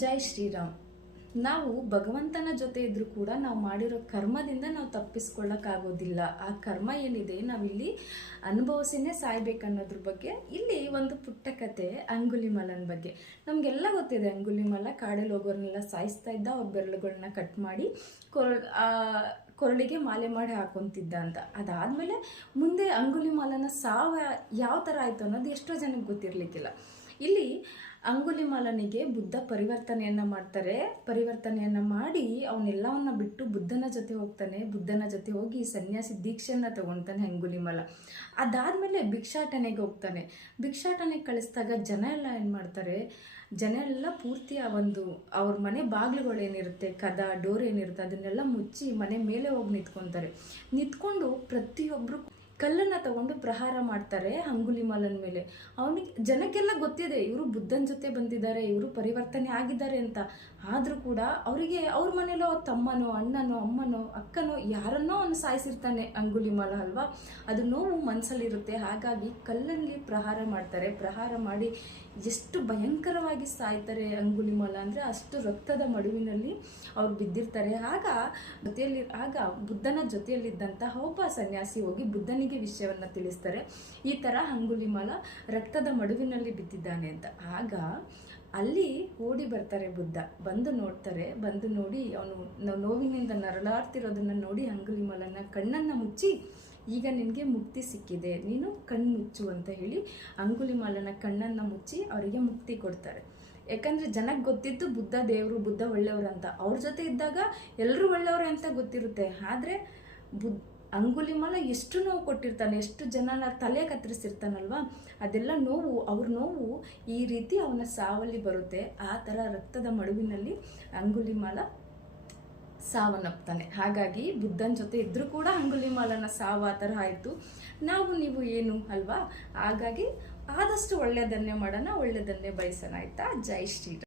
ಜೈ ಶ್ರೀರಾಮ್. ನಾವು ಭಗವಂತನ ಜೊತೆ ಇದ್ರೂ ಕೂಡ ನಾವು ಮಾಡಿರೋ ಕರ್ಮದಿಂದ ನಾವು ತಪ್ಪಿಸ್ಕೊಳ್ಳೋಕ್ಕಾಗೋದಿಲ್ಲ. ಆ ಕರ್ಮ ಏನಿದೆ ನಾವಿಲ್ಲಿ ಅನುಭವಿಸಿನೇ ಸಾಯ್ಬೇಕನ್ನೋದ್ರ ಬಗ್ಗೆ ಇಲ್ಲಿ ಒಂದು ಪುಟ್ಟ ಕತೆ ಅಂಗುಲಿಮಾಲನ ಬಗ್ಗೆ. ನಮಗೆಲ್ಲ ಗೊತ್ತಿದೆ, ಅಂಗುಲಿಮಾಲ ಕಾಡಲ್ಲಿ ಹೋಗೋರ್ನೆಲ್ಲ ಸಾಯಿಸ್ತಾ ಇದ್ದ, ಅವ್ರ ಬೆರಳುಗಳನ್ನ ಕಟ್ ಮಾಡಿ ಕೊರಳಿಗೆ ಮಾಲೆ ಮಾಡಿ ಹಾಕೊತಿದ್ದ ಅಂತ. ಅದಾದಮೇಲೆ ಮುಂದೆ ಅಂಗುಲಿಮಾಲನ ಸಾವ ಯಾವ ಥರ ಆಯಿತು ಅನ್ನೋದು ಎಷ್ಟೋ ಜನಕ್ಕೆ ಗೊತ್ತಿರಲಿಕ್ಕಿಲ್ಲ. ಇಲ್ಲಿ ಅಂಗುಲಿಮಾಲನಿಗೆ ಬುದ್ಧ ಪರಿವರ್ತನೆಯನ್ನು ಮಾಡ್ತಾರೆ. ಪರಿವರ್ತನೆಯನ್ನು ಮಾಡಿ ಅವನ್ನೆಲ್ಲವನ್ನ ಬಿಟ್ಟು ಬುದ್ಧನ ಜೊತೆ ಹೋಗ್ತಾನೆ. ಬುದ್ಧನ ಜೊತೆ ಹೋಗಿ ಸನ್ಯಾಸಿ ದೀಕ್ಷೆಯನ್ನು ತಗೊಳ್ತಾನೆ ಅಂಗುಲಿಮಾಲ. ಅದಾದಮೇಲೆ ಭಿಕ್ಷಾಟನೆಗೆ ಹೋಗ್ತಾನೆ. ಭಿಕ್ಷಾಟನೆಗೆ ಕಳಿಸಿದಾಗ ಜನ ಎಲ್ಲ ಏನು ಮಾಡ್ತಾರೆ, ಜನ ಎಲ್ಲ ಪೂರ್ತಿ ಅವ್ರ ಮನೆ ಬಾಗಿಲುಗಳೇನಿರುತ್ತೆ, ಡೋರ್ ಏನಿರುತ್ತೆ ಅದನ್ನೆಲ್ಲ ಮುಚ್ಚಿ ಮನೆ ಮೇಲೆ ಹೋಗಿ ನಿಂತ್ಕೊತಾರೆ. ನಿಂತ್ಕೊಂಡು ಪ್ರತಿಯೊಬ್ಬರು ಕಲ್ಲನ್ನು ತಗೊಂಡು ಪ್ರಹಾರ ಮಾಡ್ತಾರೆ ಅಂಗುಲಿಮಾಲನ ಮೇಲೆ. ಜನಕ್ಕೆಲ್ಲ ಗೊತ್ತಿದೆ ಇವರು ಬುದ್ಧನ ಜೊತೆ ಬಂದಿದ್ದಾರೆ, ಇವರು ಪರಿವರ್ತನೆ ಆಗಿದ್ದಾರೆ ಅಂತ. ಆದರೂ ಕೂಡ ಅವರಿಗೆ ಅವ್ರ ಮನೇಲೋ ತಮ್ಮನೋ ಅಣ್ಣನೋ ಅಮ್ಮನೋ ಅಕ್ಕನೋ ಯಾರನ್ನೋ ಅವನು ಸಾಯಿಸಿರ್ತಾನೆ ಅಂಗುಲಿಮಾಲ ಅಲ್ವಾ. ಅದು ನೋವು ಮನಸ್ಸಲ್ಲಿರುತ್ತೆ. ಹಾಗಾಗಿ ಕಲ್ಲಲ್ಲಿ ಪ್ರಹಾರ ಮಾಡ್ತಾರೆ. ಪ್ರಹಾರ ಮಾಡಿ ಎಷ್ಟು ಭಯಂಕರವಾಗಿ ಸಾಯ್ತಾರೆ ಅಂಗುಲಿಮಾಲ ಅಂದರೆ ಅಷ್ಟು ರಕ್ತದ ಮಡುವಿನಲ್ಲಿ ಅವ್ರು ಬಿದ್ದಿರ್ತಾರೆ. ಆಗ ಬುದ್ಧನ ಜೊತೆಯಲ್ಲಿದ್ದಂತಹ ಒಬ್ಬ ಸನ್ಯಾಸಿ ಹೋಗಿ ಬುದ್ಧನಿಗೆ ವಿಷಯವನ್ನು ತಿಳಿಸ್ತಾರೆ. ಈ ಥರ ಅಂಗುಲಿಮಾಲ ರಕ್ತದ ಮಡುವಿನಲ್ಲಿ ಬಿದ್ದಿದ್ದಾನೆ ಅಂತ. ಆಗ ಅಲ್ಲಿ ಓಡಿ ಬರ್ತಾರೆ ಬುದ್ಧ. ಬಂದು ನೋಡ್ತಾರೆ. ಬಂದು ನೋಡಿ ಅವನು ನೋವಿನಿಂದ ನರಳಾಡ್ತಿರೋದನ್ನು ನೋಡಿ ಅಂಗುಲಿಮಾಲನ ಕಣ್ಣನ್ನು ಮುಚ್ಚಿ, ಈಗ ನಿನಗೆ ಮುಕ್ತಿ ಸಿಕ್ಕಿದೆ, ನೀನು ಕಣ್ಣು ಮುಚ್ಚು ಅಂತ ಹೇಳಿ ಅಂಗುಲಿಮಾಲನ ಕಣ್ಣನ್ನು ಮುಚ್ಚಿ ಅವರಿಗೆ ಮುಕ್ತಿ ಕೊಡ್ತಾರೆ. ಯಾಕಂದರೆ ಜನಕ್ಕೆ ಗೊತ್ತಿದ್ದು ಬುದ್ಧ ದೇವರು, ಬುದ್ಧ ಒಳ್ಳೆಯವರು ಅಂತ. ಅವ್ರ ಜೊತೆ ಇದ್ದಾಗ ಎಲ್ಲರೂ ಒಳ್ಳೆಯವರೇ ಅಂತ ಗೊತ್ತಿರುತ್ತೆ. ಆದರೆ ಅಂಗುಲಿಮಾಲ ಎಷ್ಟು ನೋವು ಕೊಟ್ಟಿರ್ತಾನೆ, ಎಷ್ಟು ಜನನ ತಲೆ ಕತ್ತರಿಸಿರ್ತಾನಲ್ವ, ಅದೆಲ್ಲ ಅವ್ರ ನೋವು ಈ ರೀತಿ ಅವನ ಸಾವಲ್ಲಿ ಬರುತ್ತೆ. ಆ ಥರ ರಕ್ತದ ಮಡುವಿನಲ್ಲಿ ಅಂಗುಲಿಮಾಲ ಸಾವನ್ನಪ್ತಾನೆ. ಹಾಗಾಗಿ ಬುದ್ಧನ ಜೊತೆ ಇದ್ರೂ ಕೂಡ ಅಂಗುಲಿಮಾಲನ ಸಾವು ಆ ಥರ ಆಯಿತು. ನೀವು ಏನು ಅಲ್ವಾ. ಹಾಗಾಗಿ ಆದಷ್ಟು ಒಳ್ಳೆಯದನ್ನೇ ಮಾಡೋಣ, ಒಳ್ಳೆಯದನ್ನೇ ಬಯಸೋಣ. ಆಯಿತಾ? ಜೈ ಶ್ರೀರಾಮ್.